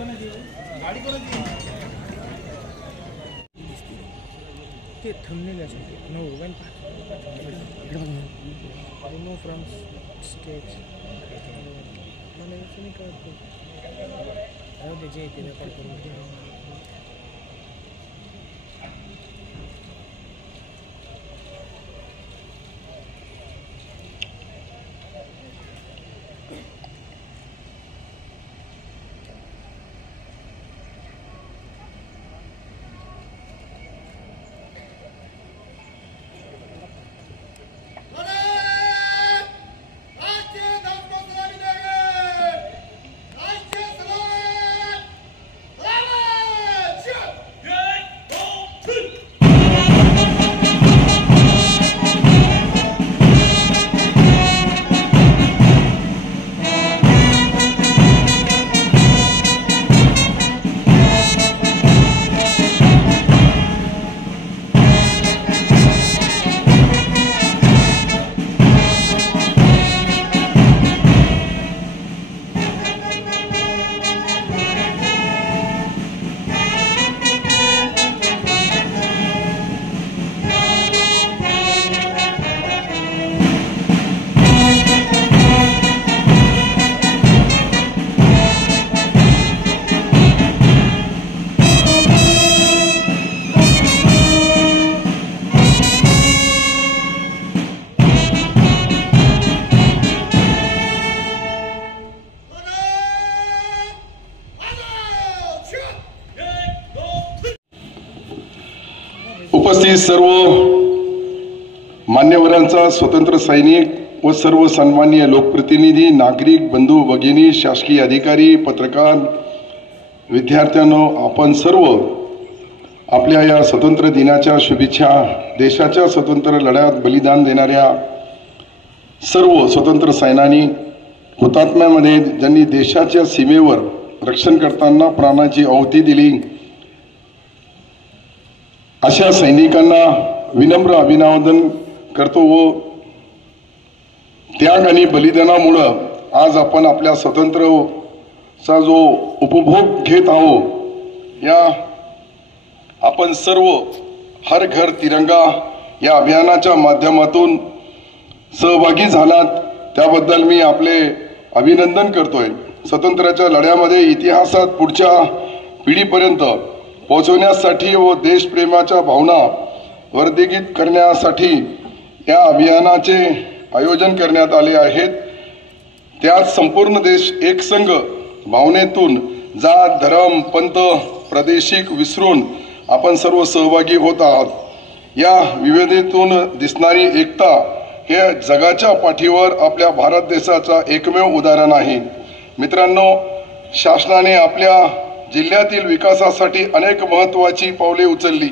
ते थंबनेल असेल no one remove from sketch मला याचं नाही कळत राहू दे जे ते रेकॉर्ड करून उपस्थित सर्व मान्यवरांचा, स्वतंत्र सैनिक व सर्व सन्माननीय लोकप्रतिनिधी, नागरिक बंधू भगिनी, शासकीय अधिकारी, पत्रकार, विद्यार्थ्यांनो, आपण सर्व आपल्या या स्वतंत्र दिनाच्या शुभेच्छा. देशाच्या स्वतंत्र लढ्यात बलिदान देणाऱ्या सर्व स्वतंत्र सैनानी, हुतात्म्यामध्ये ज्यांनी देशाच्या सीमेवर रक्षण करताना प्राणाची आहुती दिली, अशा सैनिकांना विनम्र अभिवादन करतो व त्याग आणि बलिदानामुळे आज आपण आपल्या स्वातंत्र्याचा जो उपभोग घेत आहोत, या आपण सर्व हर घर तिरंगा या अभियानाच्या माध्यमातून सहभागी झालात, त्याबद्दल मी आपले अभिनंदन करतोय. स्वातंत्र्याच्या लढ्यामध्ये इतिहासात पुढच्या पिढीपर्यंत पोहोचवण्यासाठी व देशप्रेमाच्या भावना वर्धित करण्यासाठी या अभियानाचे आयोजन करण्यात आले आहेत. त्यात संपूर्ण देश एकसंघ भावनेतून जात, धर्म, पंथ, प्रादेशिक विसरून आपण सर्व सहभागी होत आहात. या विविधतेतून दिसणारी एकता हे जगाच्या पाठीवर आपल्या भारत देशाचा एकमेव उदाहरण आहे. मित्रांनो, शासनाने आपल्या जिल्ह्यातील विकासासाठी अनेक महत्त्वाची पावले उचलली.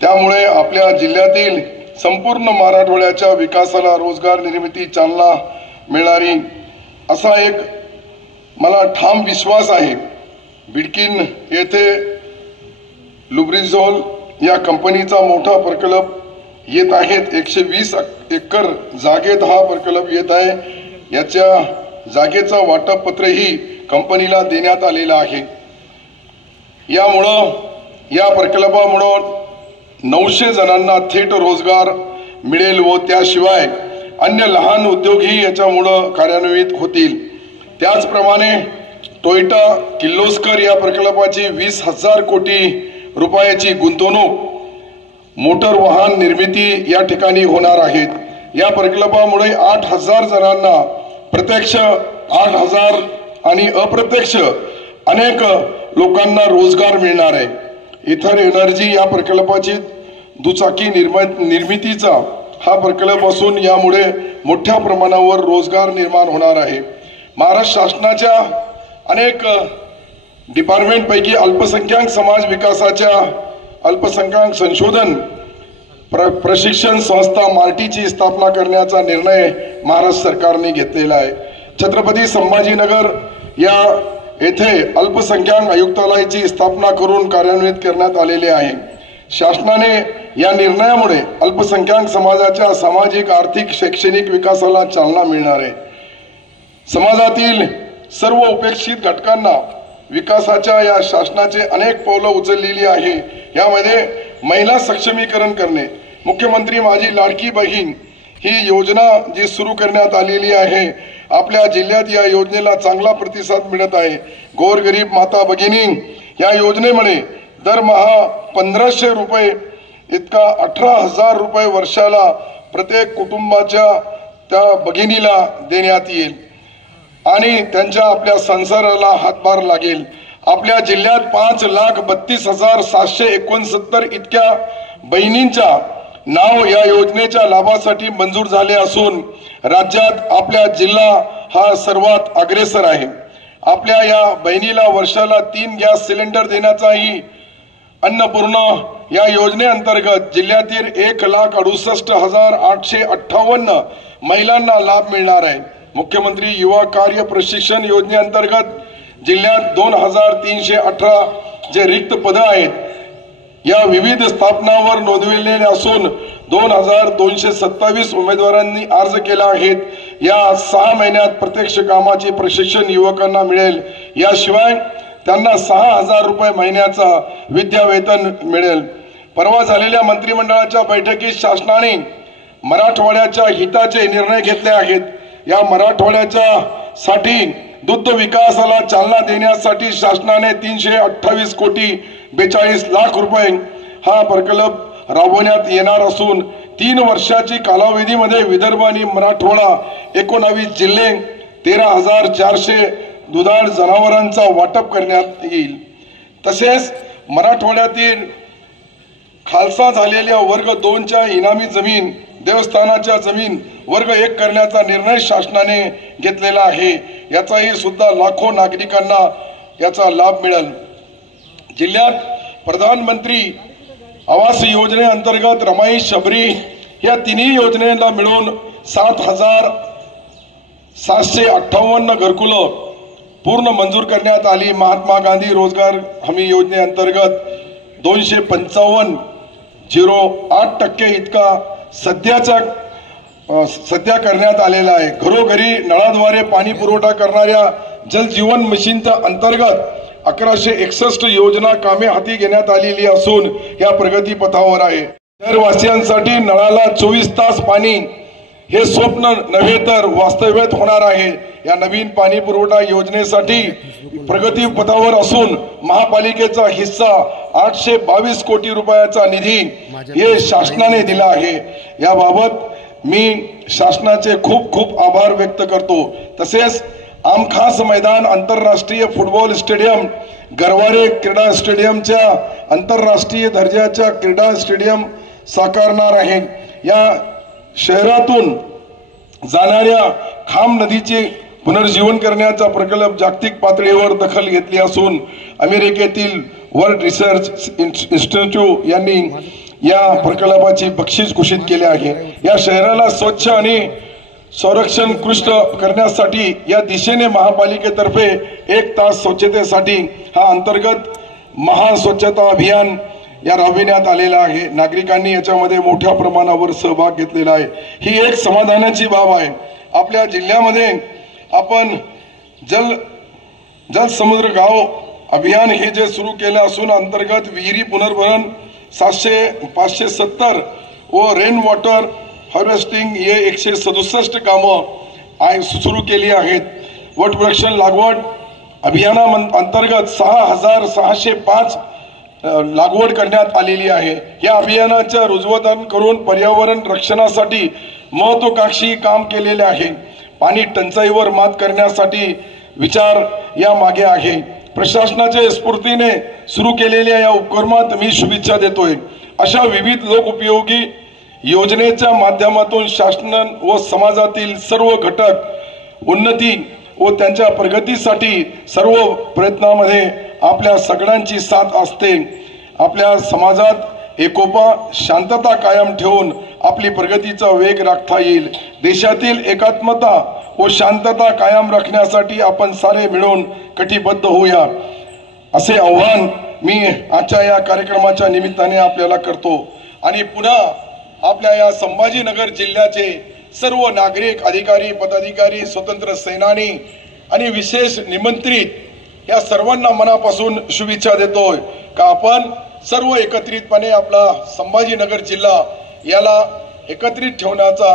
त्यामुळे आपल्या जिल्ह्यातील संपूर्ण मराठवाड्याच्या विकासाला, रोजगार निर्मिती चालना मिळणारी असा एक मला ठाम विश्वास आहे. बिडकीन येथे लुब्रिझोल या कंपनीचा मोठा प्रकल्प येत आहे. 120 एकर जागेत हा प्रकल्प येत आहे. याच्या जागेचा वाटप पत्रही कंपनीला देण्यात आलेला आहे. यामुळं या प्रकल्पामुळं 900 जणांना थेट रोजगार मिळेल व त्याशिवाय अन्य लहान उद्योगही याच्यामुळं कार्यान्वित होतील. त्याचप्रमाणे टोयोटा किर्लोस्कर या प्रकल्पाची 20,000 कोटी रुपयाची गुंतवणूक मोटर वाहन निर्मिती या ठिकाणी होणार आहेत. या प्रकल्पामुळे 8,000 जणांना प्रत्यक्ष 8,000 आणि अप्रत्यक्ष अनेक लोकांना रोजगार मिळणार आहे. इथर एनर्जी या प्रकल्पाची दुचाकी निर्मितीचा हा प्रकल्प असून यामुळे मोठ्या प्रमाणावर रोजगार निर्माण होणार आहे. महाराष्ट्र शासनाच्या अनेक डिपार्टमेंट पैकी अल्पसंख्याक समाज विकासाच्या अल्पसंख्याक संशोधन प्रशिक्षण संस्था मार्टीची स्थापना करण्याचा निर्णय महाराष्ट्र सरकारने घेतलेला आहे. छत्रपती संभाजीनगर या येथे अल्पसंख्याक आयुक्तालयाची स्थापना करून कार्यान्वित करण्यात आलेले आहे. शासनाने या निर्णयामुळे अल्पसंख्याक समाजाच्या सामाजिक, आर्थिक, शैक्षणिक विकासाला चालना मिळणार आहे. समाजातील सर्व उपेक्षित घटकांना विकासाच्या या शासनाचे अनेक पावलं उचललेली आहे। यामध्ये महिला सक्षमीकरण करणे, मुख्यमंत्री माझी लाडकी बहीण ही योजना जी सुरू करण्यात आलेली आहे, आपल्या जिल्ह्यात या योजनेला चांगला प्रतिसाद मिळत आहे। गोरगरीब माता भगिनी या योजनेमुळे दरमहा 1500 रुपये इतका 18,000 रुपये वर्षाला प्रत्येक कुटुंबाच्या त्या भगिनीला देण्यात येईल आणि त्यांच्या आपल्या संसाराला हातभार लागेल। आपल्या जिल्ह्यात 5,32,769 इतक्या बहिणींच्या नाव या योजनेच्या लाभासाठी मंजूर झाले असून राज्यात आपल्या जिल्हा हा सर्वात अग्रेसर आहे। आपल्या या बहिणीला वर्षाला 3 गॅस सिलेंडर देण्याचाही अन्नपूर्णा या योजनेअंतर्गत जिल्ह्यातील 1,68,858 महिलांना लाभ मिळणार आहे। मुख्यमंत्री युवा कार्य प्रशिक्षण योजनेअंतर्गत जिल्ह्यात 2,318 जे रिक्त पद आहेत या विविध स्थापनावर नोंदविलेले असून 2,227 उमेदवारांनी अर्ज केला आहेत। या 6 महिन्यात प्रत्यक्ष कामाचे प्रशिक्षण युवकांना मिळेल। याशिवाय त्यांना 6,000 रुपये महिन्याचा विद्यावेतन मिळेल। परवा झालेल्या मंत्रिमंडळाच्या बैठकीत शासनाने मराठवाड्याच्या हिताचे निर्णय घेतले आहेत। या मराठवाड्याच्या साठी दुग्ध विकासाला चालना देण्यासाठी शासनाने 328 कोटी 42 लाख रुपये हा प्रकल्प राबवण्यात येणार असून 3 वर्षाची कालावधीमध्ये विदर्भ आणि मराठवाडा 19 जिल्हे 13,400 दुधाळ जनावरांचा वाटप करण्यात येईल। तसेच मराठवाड्यातील खालसा झालेल्या वर्ग 2च्या इनामी जमीन देवस्थानाच्या जमीन वर्ग 1 करण्याचा निर्णय शासनाने घेतलेला आहे। याचाही सुद्धा लाखो नागरिकांना याचा लाभ मिळेल। जिल्ह्यात प्रधानमंत्री आवास योजनेअंतर्गत रमाई शबरी या तिन्ही योजनेला मिळून 7,758 घरकुलं पूर्ण मंजूर करण्यात आली। महात्मा गांधी रोजगार हमी योजनेअंतर्गत 255.08% इतका सध्या करण्यात आलेला आहे। घरोघरी नळाद्वारे पाणी पुरवठा करणाऱ्या जल जीवन मिशनच्या अंतर्गत 1161 योजना कामे हाती घेण्यात आलेली असून या प्रगती पथावर आहे। शहरवासियांसाठी नळाला 24 तास पाणी हे स्वप्न नव्हे तर वास्तव्यात होणार आहे। या नवीन पाणी पुरवठा योजनेसाठी प्रगती पथावर असून महापालिकेचा हिस्सा 822 कोटी रुपयाचा निधी हे शासनाने दिला आहे। याबाबत मी शासनाचे खूप खूप आभार व्यक्त करतो। तसेच आमखास मैदान आंतरराष्ट्रीय फुटबॉल स्टेडियम गरवारे क्रीडा स्टेडियमच्या आंतरराष्ट्रीय दर्जाच्या क्रीडा स्टेडियम साकारणार आहे। या शहरातून जाणाऱ्या खाम नदीचे पुनर्जीवन करण्याचा प्रकल्प जागतिक पातळीवर दखल घेतली असून अमेरिकेतील वर्ल्ड रिसर्च इन्स्टिट्यूट यांनी या प्रकल्पाची बक्षीस घोषित केले आहे। या शहराला स्वच्छ आणि संरक्षणकृष्ट करण्यासाठी या दिशेने महापालिकेतर्फे 1 तास स्वच्छतेसाठी हा अंतर्गत महास्वच्छता अभियान या राबविण्यात आलेला आहे। नागरिकांनी याच्यामध्ये मोठ्या प्रमाणावर सहभाग घेतलेला आहे। ही एक समाधानाची बाब आहे। आपल्या जिल्ह्यामध्ये आपण जल समुद्र गाव अभियान हे जे सुरू केले असून अंतर्गत विहिरी पुनर्भरण 570 व रेन वॉटर हार्वेस्टिंग हे 167 कामं सुरू केली आहेत। वटवृक्ष लागवड अभियानाअंतर्गत 6,605 लागवड करण्यात आलेली आहे। या अभियानाच्या रुजवतान करून पर्यावरण रक्षणासाठी महत्त्वाकांक्षी काम केलेले आहे। पाणी टंचाईवर मात करण्यासाठी विचार या मागे आहे। प्रशासनाच्या स्फूर्तीने सुरू केलेल्या या उपक्रमात मी शुभेच्छा देतोय। अशा विविध लोकोपयोगी योजनेच्या माध्यमातून शासन व समाजातील सर्व घटक उन्नती व त्यांच्या प्रगतीसाठी सर्व प्रयत्नांमध्ये आपल्या सगळ्यांची साथ असते। आपल्या समाजात एकोपा शांतता कायम ठेवून आपली प्रगतीचा वेग राखता येईल। देशातील एकात्मता व शांतता कायम राखण्यासाठी आपण सारे मिळून कटिबद्ध होऊया असे आव्हान मी आजच्या या कार्यक्रमाच्या निमित्ताने आपल्याला करतो। आणि पुन्हा आपल्या या संभाजीनगर जिल्ह्याचे सर्व नागरिक अधिकारी पदाधिकारी स्वतंत्र सेनानी आणि विशेष निमंत्रित या सर्वांना मनापासून शुभेच्छा देतोय का आपण सर्व एकत्रितपणे आपला संभाजीनगर जिल्हा याला एकत्रित ठेवण्याचा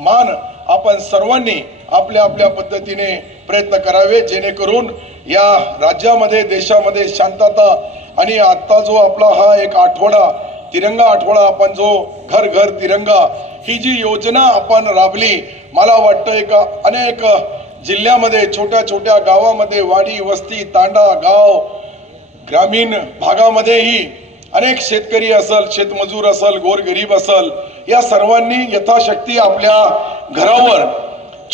मान आपण सर्वांनी आपल्या आपल्या पद्धतीने प्रयत्न करावे, जेणेकरून या राज्यामध्ये देशामध्ये शांतता आणि आता जो आपला हा एक आठवडा तिरंगा आठवडा आपण जो घर घर तिरंगा ही जी योजना आपण राबली, मला वाटतं का अनेक जिल्ह्यामध्ये छोट्या छोट्या गावामध्ये वाडी वस्ती तांडा गाव ग्रामीण भागामध्येही अनेक शेतकरी असल शेतमजूर असल गोरगरीब असल या सर्वांनी यथाशक्ती आपल्या घरावर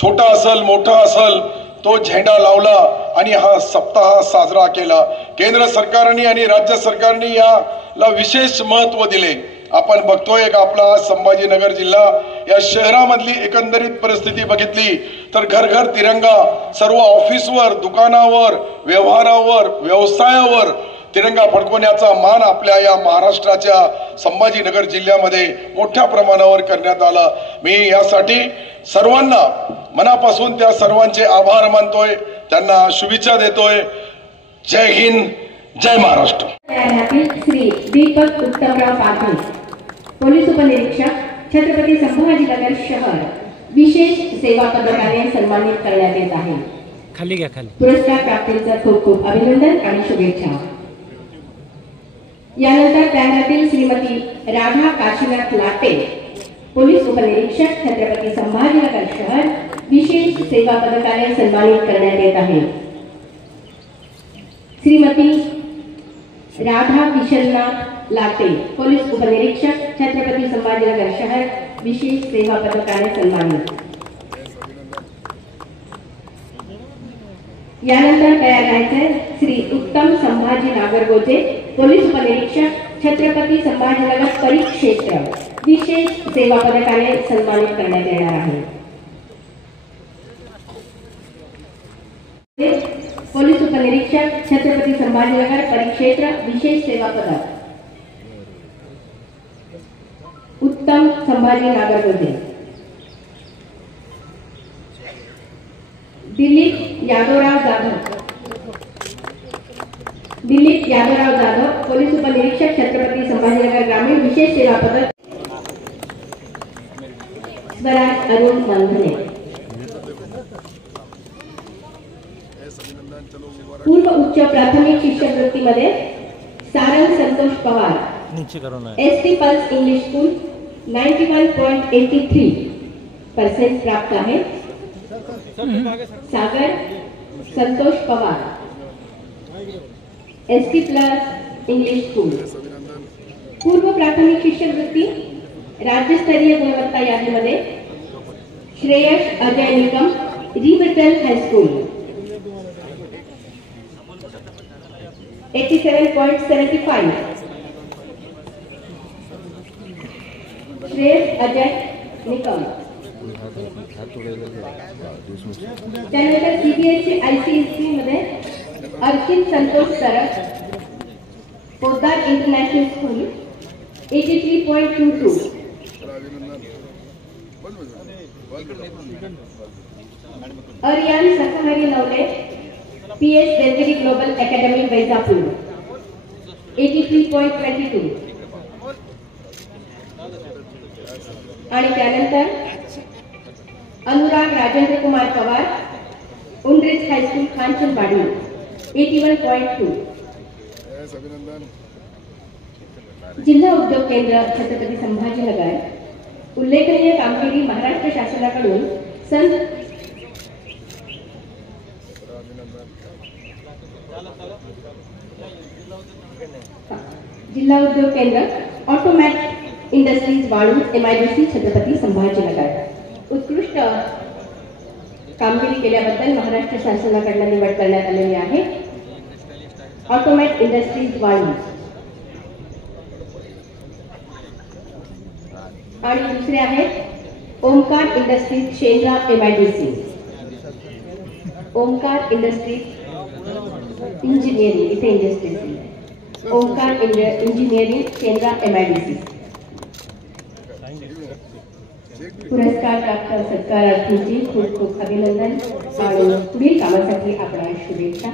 छोटा असल मोठा असल तो झेंडा लावला आणि हा सप्ताह साजरा केला। केंद्र सरकारने आणि राज्य सरकारने याला विशेष महत्त्व दिले। आपण बघतोय का आपला संभाजीनगर जिल्हा या शहरामधली एकंदरीत परिस्थिती बघितली तर घर घर तिरंगा सर्व ऑफिसवर दुकानावर व्यवहारावर व्यवसायावर तिरंगा फडकवण्याचा मान आपल्या या महाराष्ट्राच्या संभाजीनगर जिल्ह्यामध्ये मोठ्या प्रमाणावर करण्यात आला। मी यासाठी सर्वांना मनापासून त्या सर्वांचे आभार मानतोय, त्यांना शुभेच्छा देतोय। जय हिंद, जय महाराष्ट्र। श्री दीपक उत्तमराव पाटील, पोलीस उपनिरीक्षक, छत्रपती संभाजीनगर शहर, विशेष सेवा पदकाने सन्मानित करण्यात येत आहे। खाली घ्या खाली। पुरस्कार प्राप्तीचा खूप खूप अभिनंदन आणि शुभेच्छा। यानंतर त्यानंतर श्रीमती राधा काशीनाथ लाटे, पोलीस उपनिरीक्षक, छत्रपती संभाजीनगर शहर, विशेष सेवा पदकाने सन्मानित करण्यात येत आहे। श्रीमती राधा किशननाथ लाटे, पोलीस उपनिरीक्षक, छत्रपती संभाजीनगर शहर, विशेष सेवा पदकाने सन्मानित। यानंतर तयार राहायचे श्री उत्तम संभाजी नागरगोजे, पोलीस उपनिरीक्षक, छत्रपती संभाजीनगर परिक्षेत्र, विशेष सेवा पदकाने सन्मानित करण्यात येणार आहे। पोलीस उपनिरीक्षक, छत्रपती संभाजीनगर परिक्षेत्र, विशेष सेवा पदक उत्तम संभाजी नागरगोजे। दिलीप यादवराव जाधव, पोलीस उपनिरीक्षक, छत्रपती संभाजीनगर ग्रामीण, विशेष सेवा पदक स्वराज अरुण बंधने। पूर्व उच्च प्राथमिक शिष्यवृत्तीमध्ये Sarang Santosh Pawar, ST plus English school 91.83% प्राप्त आहे। Sagar Santosh Pawar, ST plus English school. पूर्व प्राथमिक शिष्यवृत्ती राज्यस्तरीय गुणवत्ता यादीमध्ये श्रेयश अजय निकम, रिव्हर्टल हायस्कूल 87.75। श्रेयश अजय निकम। त्यानंतर सीबीएसई आयसीएसई मध्ये Archit Santosh Saras, Poddar international school 83.22। Ariyan Sakhari Navale, PS Devgiri global academy Vaijapur 83.22। आणि त्यानंतर अनुराग राजेंद्र कुमार पवार, उंड्रेज हायस्कूल खानचंदवाडी 81.2। जिल्हा उद्योग केंद्र, छत्रपती संभाजीनगर, उल्लेखनीय कामगिरी महाराष्ट्र शासनाकडून जिल्हा उद्योग केंद्र, Automat industries Waluj, MIDC, Chhatrapati Sambhajinagar उत्कृष्ट कामगिरी केल्याबद्दल महाराष्ट्र शासनाकडून निवड करण्यात आलेली आहे। ऑटोमॅट इंडस्ट्रीज वाळूज आणि दुसरे आहेत Omkar industries Shendra, MIDC। Omkar industries engineering, इथे industries Omkar engineering Shendra, MIDC। पुरस्कार प्राप्त सत्कारार्थींची खूप खूप अभिनंदन आणि पुढील कामासाठी आपणास शुभेच्छा.